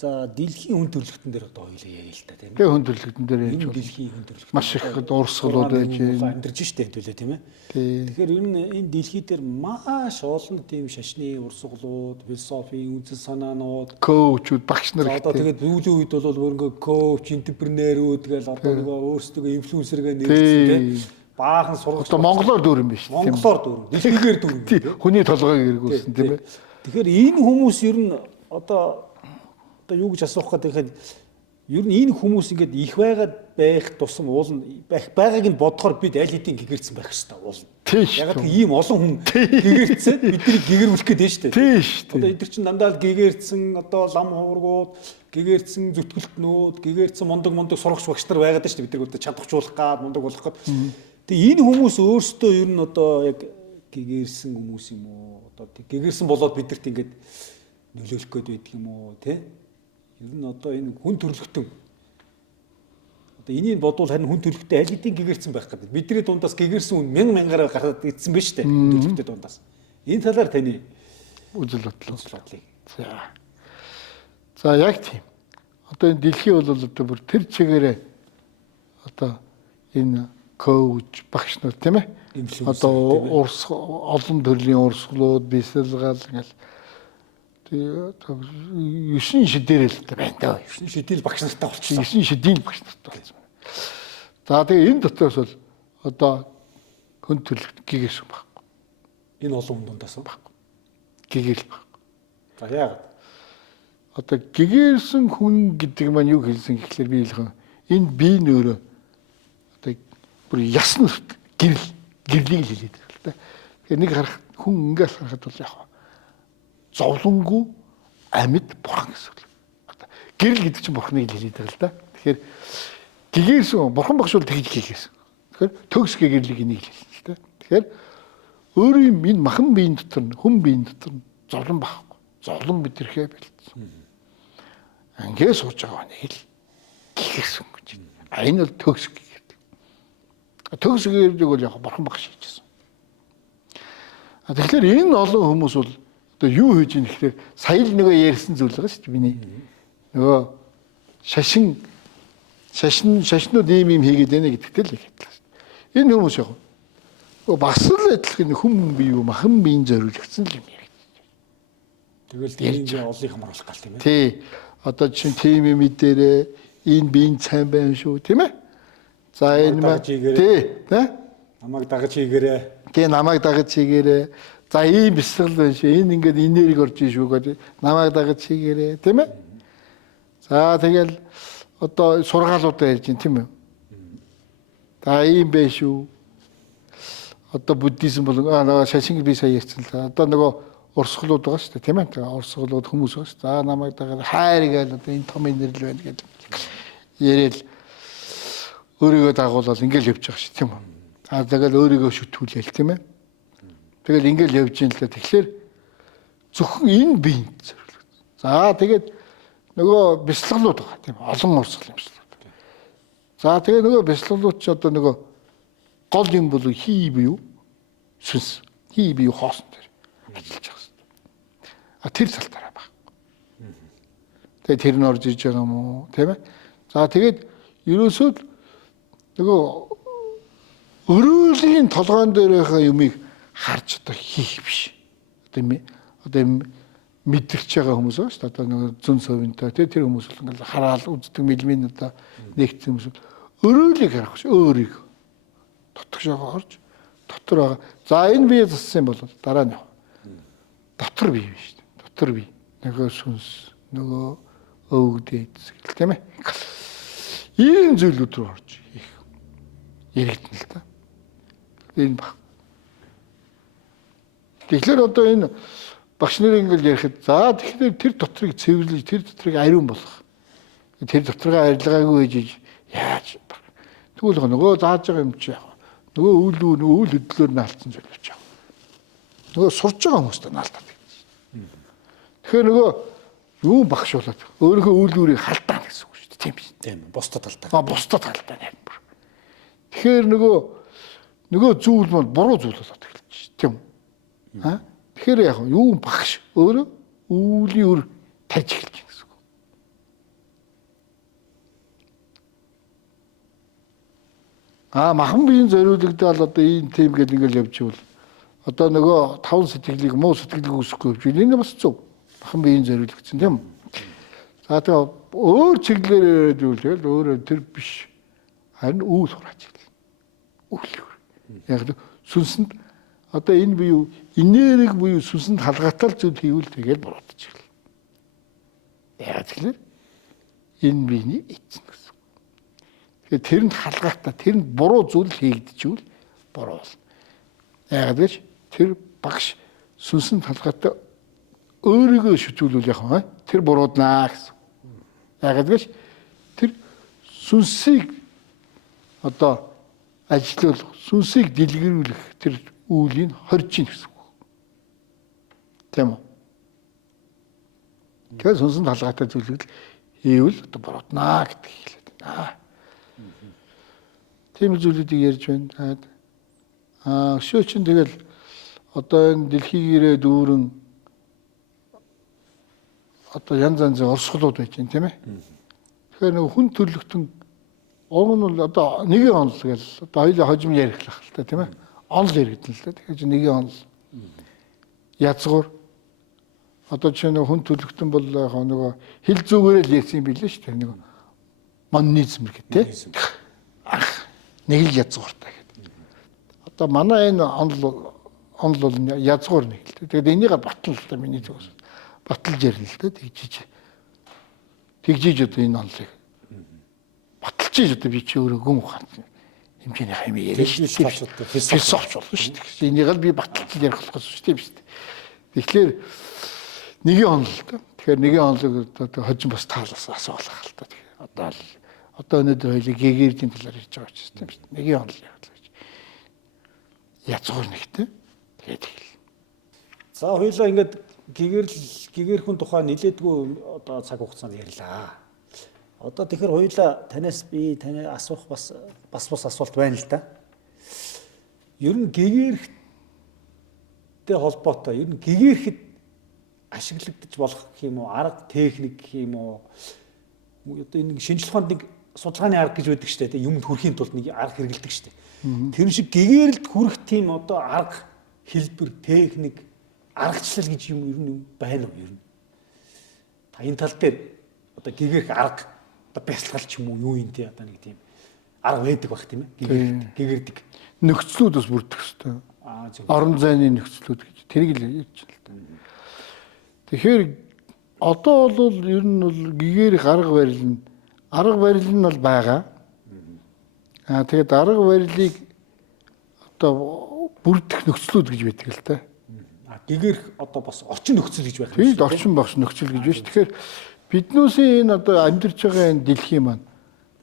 За дэлхийн хүн төрөлхтөн дээр одоо хоёулаа яриа л та тийм ээ. Тэгээ хүн төрөлхтөн дээр ярьж Энэ дэлхийн хүн төрөлхтөн маш их уурсгалууд байж байна. амьдарч штэ хэвлээ тийм ээ. Тэгэхээр ер нь энэ дэлхий дээр маш олон тийм шашны урсгалууд, философийн үндэс санаанууд, коучуд багш нар одоо тэгээд сүүлийн үед бол өөрөнгөө коуч, энтерпренерүүд гээл одоо нөгөө өөрсдөө инфлюенсергээ нэрчсэн тийм баахан сургууль. Одоо монголоор дүүрэн биш тийм. Монголоор дүүрэн. Дэлхийгээр дүүрэн. Хүний толгойг эргүүлсэн тийм ээ. Тэгэхээр энэ хүмүүс ер нь одоо юу гэж асуух гэдэг ер нь энэ хүмүүс ингээд их байгаад байх тусам уул байгааг нь бодохоор бид аль хэдийн гэгэрсэн байх хэрэгтэй уул. Яг л ийм олон хүн гэгэрсэн бидний гэгэрүүлэх гээд байна шүү дээ. Тийм шүү дээ. Одоо эдгээр чинь дандаа л гэгэрсэн одоо лам хувргууд, гэгэрсэн зүтгэлтнүүд, гэгэрсэн мундаг сурагч багш нар байгаад байна шүү дээ. Бид чадахжуулах гад мундаг болох гад. Тэгээ энэ хүмүүс өөрсдөө ер нь одоо яг гэгэрсэн хүмүүс юм уу? Одоо гэгэрсэн болоод бидэрт ингээд нөлөөлөх гээд байдаг юм уу, тий? Ер нь одоо энэ хүн төрөлхтөн. Одоо энийг бодвол харин хүн төрөлхтөө аль хэдийн гэгэрсэн байх гэдэг. Бидний дундаас гэгэрсэн хүн мянгаар гараад идсэн биз дээ. Төрөлхтөө дундаас. Энэ талаар таны үзэл бодлыг. За яг тийм. Одоо энэ дэлхий бол одоо бүр тэр чигээрээ одоо энэ коуч багш нар тийм ээ. Одоо олон төрлийн урсгалууд, бэлсэлгал ингээл 9 шидээрэл байна даа. 9 шидэл багш нартай болчихсон. 9 шидэл багш нартай болсон. За тэгээ энэ дотроос бол одоо хүн төрөлхт гэгэрсэн байхгүй. Энэ олон хүн дундаас байхгүй. Гэгэрл байхгүй. За яагаад? Одоо гэгэрсэн хүн гэдэг маань юу хэлсэн гэхлээр би хэлэх энэ бие нөрөө одоо бүр ясна гэрлийг хэлээд байна л да. Тэгэхээр нэг харах хүн ингээс харахад бол яг зовлонгүй амьд бурхан гэсэн үг. Гэрэл гэдэг чинь бурханыг хэлээд байгаа л да. Тэгэхээр гэгэрсэн бурхан багш бол тэгж гэгэрсэн. Тэгэхээр төгс гэгэрлийг энийг хэлсэн л да. Тэгэхээр өөрийн энэ махан биеийн дотор нь хүн биеийн дотор нь зовлон байхгүй. Зовлон бидэрхээ бэлдсэн. Ангээс сууж байгаа нэг л гэгэрсэн гэж. Энэ бол төгс гэгэрдэг. Төгс гэгэрлийг бол яг бурхан багш хийжсэн. Тэгэхээр энэ олон хүмүүс бол одоо юу хийж ийн гэхээр сая л нөгөө ярьсан зүйл байгаа шүү дээ миний. Нөгөө шашнууд ийм хийгээд байна гэдэгтэй л хэлдэг. Энэ хүмүүс яг бас л адилхан хүм бие юу махан биеийн зориулагдсан юм яг. Тэгэл тийм олонх хамруулах гал тийм ээ. Тий. Одоо чинь тийм юм дээрээ энэ биеийн сайн байна шүү тийм ээ. За энэ маа тий. Намайг дагаж хийгээрээ. Тий намайг дагаж хийгээрээ. За ийм бэлсгэл байна шүү. Энэ ингээд энерги орж шүү гэдэг. Намайг дагаж хийгээрээ тийм ээ. За тэгэл одоо сургаалуудаа ярьж байна тийм үү. За ийм байх шүү. Одоо буддизм болон нөгөө шашинг би сая ярьсан л. Одоо нөгөө урсгалууд байгаа шүү дээ тийм ээ. Урсгалууд хүмүүс байгаа шүү. За намайг дагаад хайр гээл одоо энэ том энерги байна гэдэг. Яриад өөрийгөө дагуулаад ингээл явж байгаа шүү тийм үү. За тэгэл өөрийгөө шүтгүүлээл тийм ээ. Тэгэл ингээл явж ин л да. Тэгэхээр зөвхөн энэ биеийн зориулсан. За тэгээд нөгөө бяцлаглууд байгаа тийм олон урсгал юмшлууд. За тэгээ нөгөө бяцлаглууд ч одоо нөгөө гол юм бол хий бие юу? Сүнс. Хий бие юу хоосон дээр ажиллаж байгаа юм. Тэр цалтараа байхгүй. Тэгээ тэр нь орж иж байгаа юм уу тийм ээ? За тэгээд ерөөсөө нөгөө өрөөлийн толгойн дээрийнхаа юмыг харж одоо хийх биш. Одоо мэдэрч байгаа хүмүүс байна шүү дээ. Одоо нэг зүн совинтой тэр хүмүүс бол ингээл хараал үздэг мэлмийн одоо нэгтгэсэн хүмүүс өрөөлийг харах ш өөрийг дотгошоо орж дотор байгаа. За энэ бие зассан бол дараа нь дотор бие биш шүү дээ. Дотор бие. Нөгөө сүнс, нөгөө өвгдээд гэл тийм ээ. Ийм зүйлүүд рүү орж их яригдана л та. Энэ баг. Тэгэхээр одоо энэ багш нарын ингээл ярихад за тэгэхээр тэр дотрыг цэвэрлэж тэр дотрыг ариун болгох. Тэр дотроо арилгаагүй хийж яаж тэгвэл нөгөө зааж байгаа юм чи яг нөгөө үйл хөдлөлөөр наалтсан зүйл байж байгаа. Нөгөө сурж байгаа хүмүүстээ наалтаад. Тэгэхээр нөгөө юу багш болоод өөрийнхөө үйлдвэрийг халдаа гэсэн үг шүү дээ. Тийм биш. Тийм. Бусдад талдаа. Бусдад талдаа нэр. Тэгэхээр нөгөө зүйл маань буруу зүйл болоод эхэлж шүү. Тийм үү? Тэгэхээр яг юу багш өөрөө үүлийн үр тарьж эхэлж байна гэсэн үг. Махан биеийн зориулагдал одоо ийм тийм гэл ингээл явж ивэл одоо нөгөө таван сэтгэлийг муу сэтгэлийг үүсэхгүй явж байна. Энэ бас зөв. Махан биеийн зориулагдсан тийм үү? За тэгээ өөр чиглэлээр яриад ивэл тэгэл өөрөө тэр биш. Харин үйл хурааж ирэл. Үйл. Яг сүнсэнд одоо энэ буюу энерги буюу сүнсэнд халгаатал зүйл хийвэл тэгээд буруудаж ирэл. Яг тэгэхээр энэ биений эзэн гэсэн. Тэгэхээр тэрэнд халгаатаа тэрэнд буруу зүйл хийгдчихвэл буруу болно. Яг гэж тэр багш сүнсэнд халгаатаа өөрийгөө шүтүүлүүл яхан тэр бурууднаа гэсэн. Яг гэж тэр сүнсийг одоо ажилуулах, сүнсийг дэлгэрүүлэх тэр үйлийг хорж ийн гэсэн үг. Тийм үү? Тэгэхээр сүнсэнд халгаатай зүйлийг хийвэл одоо бурууднаа гэдэг хэлээд байна. Тийм зүйлүүдийг ярьж байна. Өшөө чинь тэгэл одоо энэ дэлхийгээрээ дүүрэн одоо янз янзын орсголууд байж байна тийм ээ. Тэгэхээр нэг хүн төрлөختөн уг нь бол одоо нэгэн онол гэл одоо хоёулаа хожим ярихлах л та тийм ээ. Онол яригдэн л та. Тэгэхээр нэгэн онол язгуур одоо чинь хүн төрлөختөн бол яг нөгөө хил зүгээрээ л ярьсан юм билээ шүү дээ. Нэг моннизм гэдэг тийм. Нэг л язгууртай гэдэг. Одоо манай энэ онол бол язгуур нэг л. Тэгээд энийг батал л та миний зүгээс. Баталж ярил л да тэгжиж одоо энэ онолыг баталж одоо би чи өөрөө гүн ухаан хэмжээний хаймаа яриа шүү дээ. Философч болно шүү дээ. Энийг л би баталж ярих болохоос шүү дээ. Тэгэхээр нэгэн онол л да. Тэгэхээр нэгэн онолыг одоо хожим бас таалаас асуулах л да. Одоо өнөөдөр хоёул гэгэрдийн талаар ярьж байгаа ч тийм шүү дээ. Нэгэн онол яг л гэж. Язгуур нэгтэй. Тэгээд за хоёулаа ингээд гэгэрхэн тухай нилээдгүй одоо цаг хугацаанд ярьлаа. Одоо тэгэхээр хоёулаа танаас би таны асуух бас асуулт байна л да. Ер нь гэгэрхтэй холбоотой ер нь гэгэрхэд ашиглагдаж болох гэх юм уу арга техник гэх юм уу одоо энэ шинжлэх ухаанд нэг судалгааны арга гэж байдаг шүү дээ. Юмд хүрэхийн тулд нэг арга хэрэгэлдэг шүү дээ. Тэр шиг гэгэрэлд хүрэх тийм одоо арга хэлбэр техник аргачлал гэж юм ер нь байна уу ер нь? Та энэ тал дээр одоо гэгэрх арга одоо бясалгал ч юм уу юу юм те одоо нэг тийм арга байдаг бах тийм ээ гэгэрдэг. Нөхцлүүд бас бүрдэх хэвээр. Орон зайны нөхцлүүд гэж тэрийг л ярьж байна л да. Тэгэхээр одоо бол ер нь бол гэгэрх арга барил нь бол байгаа. Тэгээд арга барилыг одоо бүрдэх нөхцлүүд гэж байдаг л да. Гэгэрх одоо бас орчин нөхцөл гэж байх юм. Тийм орчин багш нөхцөл гэж байна ш. Тэгэхээр биднүүсийн энэ одоо амьдарч байгаа энэ дэлхий маань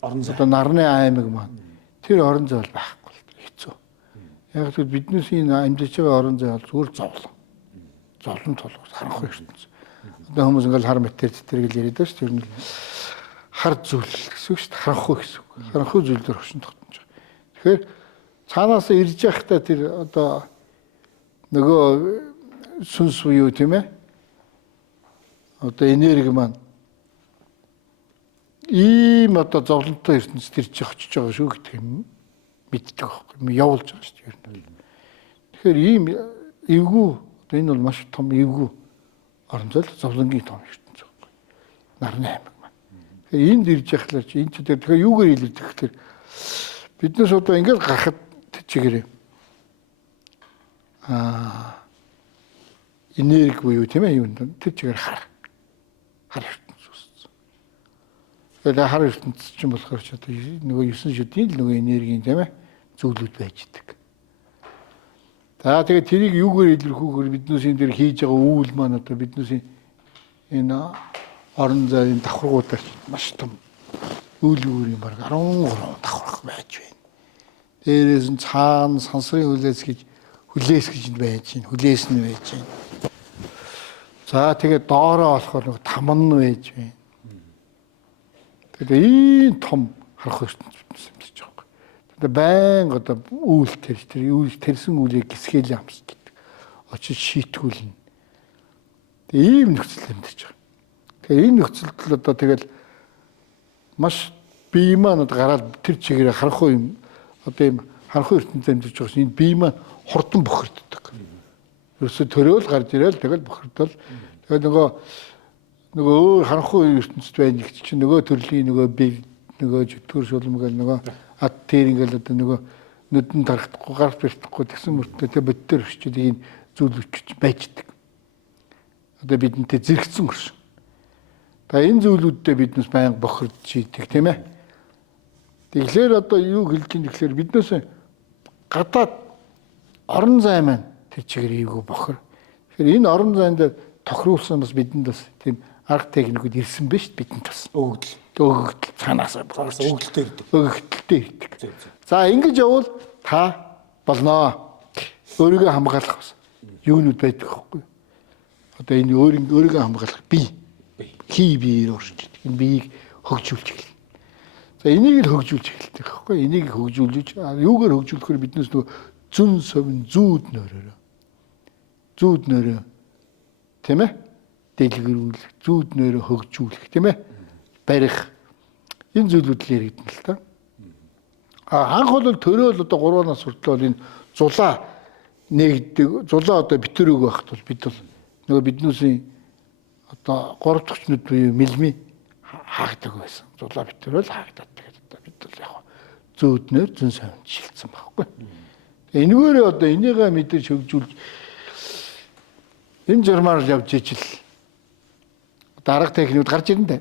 орон зай одоо нарны аймаг маань тэр орон зай бол байхгүй л хэцүү. Яг л биднүүсийн амьдарч байгаа орон зай бол зүгээр зовлон толгой харанхуй ертөнц. Одоо хүмүүс ингээл хар матер зэрэг л яриад байна ш. Тэр нь хар зүйл гэсэн үг ш. Харанхуй гэсэн үг. Харанхуй зүйл дээр хөшин тогтнож байгаа. Тэгэхээр цаанаас ирж явахдаа тэр одоо нөгөө сүнс буюу тийм ээ одоо энерги маань ийм одоо зовлонтой ертөнцид ирж очиж байгаа шүү гэдэг юм мэддэг байхгүй явуулж байгаа шүү дээ. Тэгэхээр ийм эвгүй энэ бол маш том эвгүй орон зай зовлонгийн том ертөнц байхгүй нарны аймаг маань. Тэгэхээр энд ирж яхалаа чи энэ ч тэгэхээр юугаар илэрдэх гэхээр биднээс одоо ингээд гарахад чигээрээ энерги буюу тийм ээ юунд тэр чигээр хар ертөнц үүссэн. Тэгэхээр хар ертөнц чинь болохоор ч одоо нөгөө 9 шүдийн л нөгөө энергийн тийм ээ зүйлүүд байж идэг. За тэгээд тэрийг юугаар илэрхүүхээр биднээс энэ дэр хийж байгаа үйл маань одоо биднээс энэ орон зайны давхаргуудаар маш том үйл үүрийн баг 13 давхарх байж байна. Дээрээс нь цаана сансрын хүлээс гэж байж байна. Хүлээс нь байж байна. За тэгээд доороо болохоор нэг таман нь байж байна. Тэгээд ийм том харах ертөнц юмсаж байгаа юм. Тэгээд байнга одоо үйл тэрсэн үлийг гисгэл амсдаг. Очиж шийтгүүлнэ. Тэгээд ийм нөхцөл амьдарч байгаа. Тэгээд энэ нөхцөлд одоо тэгэл маш бие маань гараад тэр чигээр харахгүй юм одоо ийм харанхуй ертөнцид амьдарч байгаа чинь энэ бие маань хурдан бохирддог. Ерөөсө төрөөл гарч ирээл тэгэл бохирдол. Тэгээд нөгөө өөр харанхуй ертөнцид байна гэх чинь нөгөө төрлийн нөгөө бие нөгөө жүтгэр шулм гэл нөгөө ад тэр ингээл одоо нөгөө нүдэн тархдахгүй гарч бэрхгүй тэгсэн мөртөө тэ бодтөр өччөд ийм зүйл өчч байждаг. Одоо бидэнтэй зэрэгцэн өршин. Та энэ зүйлүүддээ биднээс байнга бохирдж идэг тийм ээ. Тэгэхээр одоо юу хэлж ийм тэгэхээр биднээс гадаад орон зай маань тэр чигээр эйгүү бохор. Тэгэхээр энэ орон зайн дээр тохируулсан бас бидэнд бас тийм арга техникүүд ирсэн биш бидэнд бас өгөгдөл цаанаасаа өгөгдөлтэй ирдэг. Өгөгдөлтэй ирдэг. За ингэж явбал та болноо. Өөрийгөө хамгаалах бас юунууд байдаг хөхгүй. Одоо энэ өөрийгөө хамгаалах бие биеэр оршиж энэ биеийг хөгжүүлж эхэлнэ. За энийг л хөгжүүлж эхэлдэг байхгүй. Энийг хөгжүүлж юугаар хөгжүүлэхээр биднээс нөгөө зүн совин зүүд нөрөө тийм ээ дэлгэрүүлэх зүүд нөрөө хөгжүүлэх тийм ээ барих энэ зүйлүүд л яригдана л та. Анх бол төрөөл одоо 3 нас хүртэл энэ зулаа нэгдэг зулаа одоо битэрэг байхад бол бид бол нөгөө биднүүсийн одоо 3 дахь хүчнүүд буюу мэлми хаагдаг байсан. Зулаа битэрэл хаагдаад тэгээд одоо бид бол яг зүүднээр зүн совинд шилжсэн байхгүй. Энэгээр одоо энийгээ мэдээж хөгжүүлж энэ журмаар явж ижил дарга техникүүд гарч ирнэ.